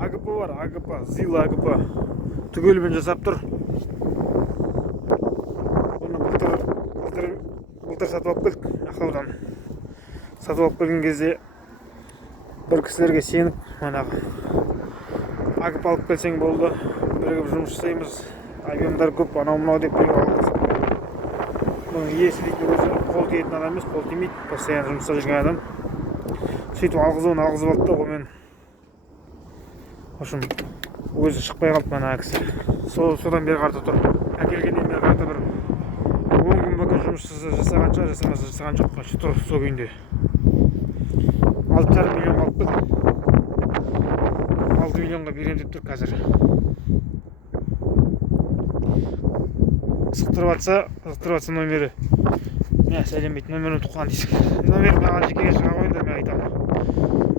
АГП бар, АГП, ЗИЛ АГП түгелімен жасап тұр. Бұны былтыр сатып алып келдік Ақтаудан. Сатып алып келген кезде бір кісілерге сеніп, манағы АГП алып келсең болды, бірігіп жұмыс жасаймыз, объемдар көп, анау-мынау деп бірігіп алғызып. Бұның иесі дейтін өзі қол тиетін адам емес, қол тимейді, постоянно жұмыста жүрген адам. Сөйтіп алғызып алды да, онымен в общем, өзі шықпай қалды мана кісі. Содан бері қарта тұр. Әкелгеннен бері қарта бір 10 күн бөкен жұмыс жасаған шығар, жасаған жоқ, тұр сол күйінде. 6,5 миллион алып келді. 6 миллионға берем деп тұр қазір. Сықтырып атса номері. Мен сәлем бейт, номерін тұққан дейсің. Номері маған жекеге шыға қойыңдар, мен айтамын.